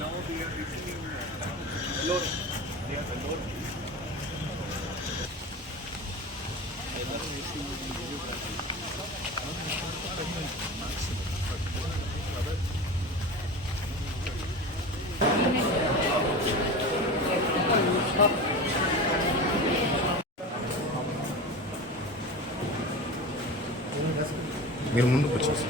Now they are receiving loan. They are the loan. మీరు ముందుకు వచ్చేసి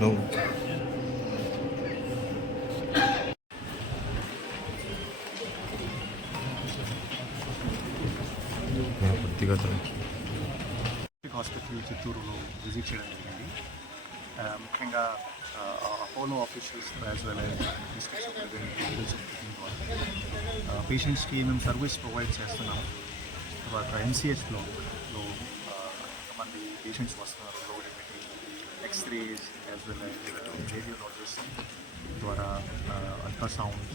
నువ్వు కొద్దిగా హాస్పిటల్ చిత్తూరులో విజిట్ చేయడం జరిగింది. ముఖ్యంగా అపోలో ఆఫీషియల్స్ యాజ్ వెల్ పేషెంట్స్కి మేము సర్వీస్ ప్రొవైడ్ చేస్తున్నాము. తర్వాత ఎంసీహెచ్లో ఎంతమంది పేషెంట్స్ వస్తున్నారు, రోడిమెట్రీ, ఎక్స్రేస్ యాజ్ వెల్ రేడియోలాజిస్ట్ ద్వారా అల్ట్రాసౌండ్,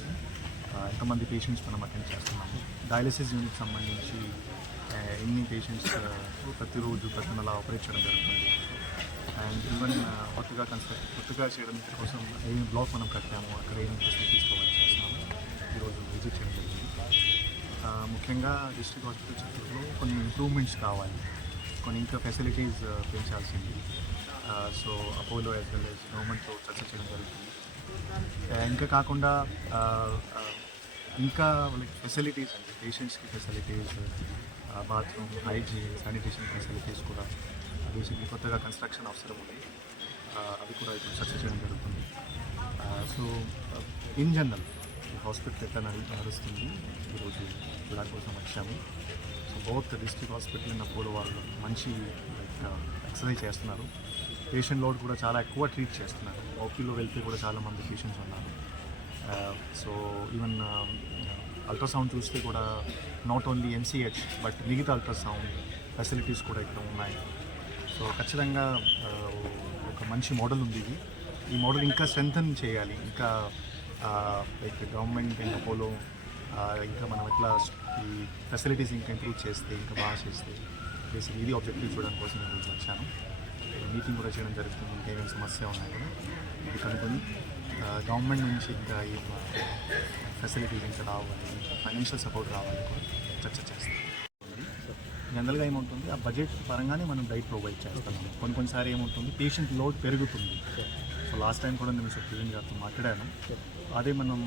ఎంతమంది పేషెంట్స్ మనం అటెండ్ చేస్తున్నాము. డయాలసిస్ యూనిట్ సంబంధించి ఎన్ని పేషెంట్స్ ప్రతిరోజు ప్రతి నెల ఆపరేట్ చేయడం జరుగుతుంది. అండ్ ఈవెన్ కొత్తగా చేయడం కోసం ఏమి బ్లాక్ మనం కట్టాము, అక్కడ ఏమేమి ఫెసిలిటీస్ ప్రొవైడ్ చేస్తున్నాము ఈరోజు విజిట్ చేయడం జరిగింది. ముఖ్యంగా డిస్ట్రిక్ట్ హాస్పిటల్ చిత్తూరులో కొన్ని ఇంప్రూవ్మెంట్స్ కావాలి, కొన్ని ఇంకా ఫెసిలిటీస్ పెంచాల్సింది. So Apollo as well as గవర్నమెంట్తో చర్చ చేయడం జరుగుతుంది. ఇంకా కాకుండా ఇంకా లైక్ ఫెసిలిటీస్ అంటే పేషెంట్స్కి facilities, bathroom, hygiene, sanitation facilities కూడా బేసిక్లీ కొత్తగా కన్స్ట్రక్షన్ అవసరం ఉంది. అది కూడా ఇప్పుడు చర్చ చేయడం జరుగుతుంది. సో ఇన్ జనరల్ హాస్పిటల్ ఎట్లా నడుస్తుంది ఈరోజు దానికోసం వచ్చాము. So both district hospital and Apollo వాళ్ళు మంచి ఎక్సర్సైజ్ చేస్తున్నారు. పేషెంట్ లోడ్ కూడా చాలా ఎక్కువ ట్రీట్ చేస్తున్నారు. ఓపీలో వెళ్తే కూడా చాలామంది పేషెంట్స్ ఉన్నారు. సో ఈవెన్ అల్ట్రాసౌండ్ చూస్తే కూడా నాట్ ఓన్లీ ఎంసీహెచ్ బట్ మిగతా అల్ట్రాసౌండ్ ఫెసిలిటీస్ కూడా ఇక్కడ ఉన్నాయి. సో ఖచ్చితంగా ఒక మంచి మోడల్ ఉంది ఇది. ఈ మోడల్ ఇంకా స్ట్రెంథన్ చేయాలి. ఇంకా లైక్ గవర్నమెంట్ అండ్ అపోలో ఇంకా మనం ఎట్లా ఈ ఫెసిలిటీస్ ఇంకా ఇంప్రూవ్ చేస్తే, ఇంకా బాగా చేస్తే, బేసిక్ ఇది ఆబ్జెక్టివ్ చూడడానికి కోసం నేను వచ్చాను. మీటింగ్ కూడా చేయడం జరుగుతుంది. ఇంకేమేమి సమస్య ఉన్నాయి కదా ఇది కనుక్కొని గవర్నమెంట్ నుంచి ఇంకా ఈ ఫెసిలిటీస్ ఇంకా రావాలి, ఫైనాన్షియల్ సపోర్ట్ రావాలి కూడా చర్చ చేస్తాం. జనరల్గా ఏముంటుంది, ఆ బడ్జెట్ పరంగానే మనం డైట్ ప్రొవైడ్ చేస్తున్నాము. కొన్నిసారి ఏముంటుంది, పేషెంట్ లోడ్ పెరుగుతుంది. సో లాస్ట్ టైం కూడా నేను సుప్రీం గారితో మాట్లాడాను. అదే మనం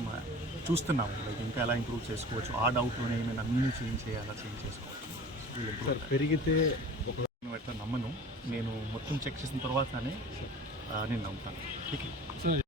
చూస్తున్నాము, లైక్ ఇంకా ఎలా ఇంప్రూవ్ చేసుకోవచ్చు. ఆ డౌట్లోనే ఏమైనా అన్నీ చేంజ్ చేసుకోవచ్చు. పెరిగితే నేను ఎట్లా నమ్మను, నేను మొత్తం చెక్ చేసిన తర్వాతనే నేను నమ్ముతాను. ఓకే.